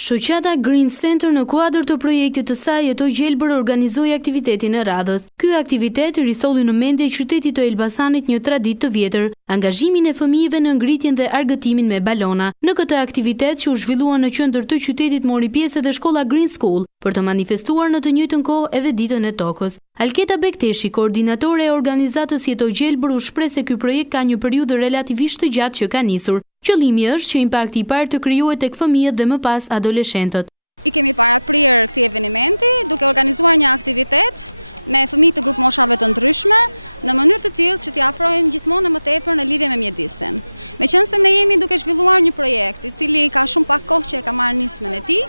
Shoqata Green Center në kuadër të projektit të saj Jetoj Gjelbër organizoi aktivitetin e radhës. Ky aktivitet risolli në mendje qytetit të Elbasanit një traditë të vjetër, angazhimin e fëmijëve në ngritjen dhe argëtimin me balona. Në këtë aktivitet që u zhvillua në qendër të qytetit mori pjesë edhe shkolla Green School për të manifestuar në të njëjtën kohë edhe ditën e tokës. Alketa Bekteshi, koordinatore e organizatës Jetoj Gjelbër, u shpreh se ky projekt ka një periudhë relativisht të gjatë që ka nisur. Qëllimi është që impakti i parë të krijohet tek fëmijët dhe më pas adoleshentët. I kemi paraprirë këtij eventi duke organizuar një aktivitet me fëmijë të grup moshave të ndryshme në mënyrë të tillë që t'i afrojmë gjithmonë më tepër në lidhje me mjedisin. Meqense ne jemi duke zhvilluar një projekt i cili ka shumë pak kohë që e ka marrë nismën e tij,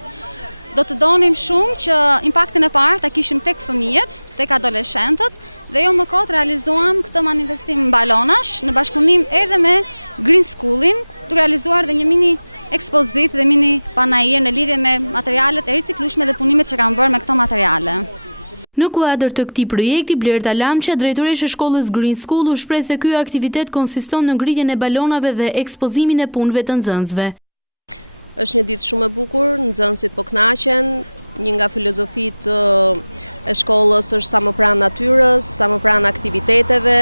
do të donim shumë që impaktin e parë ta kishim tek fëmijët, tek adoleshentët dhe jo më kot realizuam këtë manifestim balonash në bashkëpunim edhe me Green Schoolin, duke realizuar dhe një mini ekspozit dhe mini panajir në lidhje me materialet e riciklueshme dhe punimet që kanë bërë me këto materiale. Në kuadër të këtij projekti, Blerta Lamçe, drejtoresha e shkollës Green School, u shpreh se ky aktivitet konsiston në ngritjen e balonave dhe ekspozimin e punëve të nxënësve. Është një ditë shumë e bukur, nxënësit po kënaqen, një nga filozofitë e shkollës është sa më pranë natyrës, sa më pranë aktiviteteve,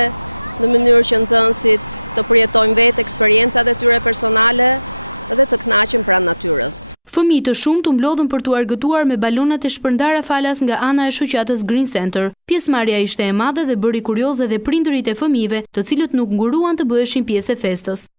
në mënyrë që nxënësit të përjetojnë vetë eksperiencat e tyre personale dhe të kënaqen pranë natyrës. Fëmijë të shumtë u mblodhën për t'u argëtuar me balonat e shpërndara falas nga ana e shoqatës Green Center. Pjesëmarrja ishte e madhe dhe bëri kurioze dhe prindërit e fëmijëve, të cilët nuk nguruan të bëheshin pjesë e festës.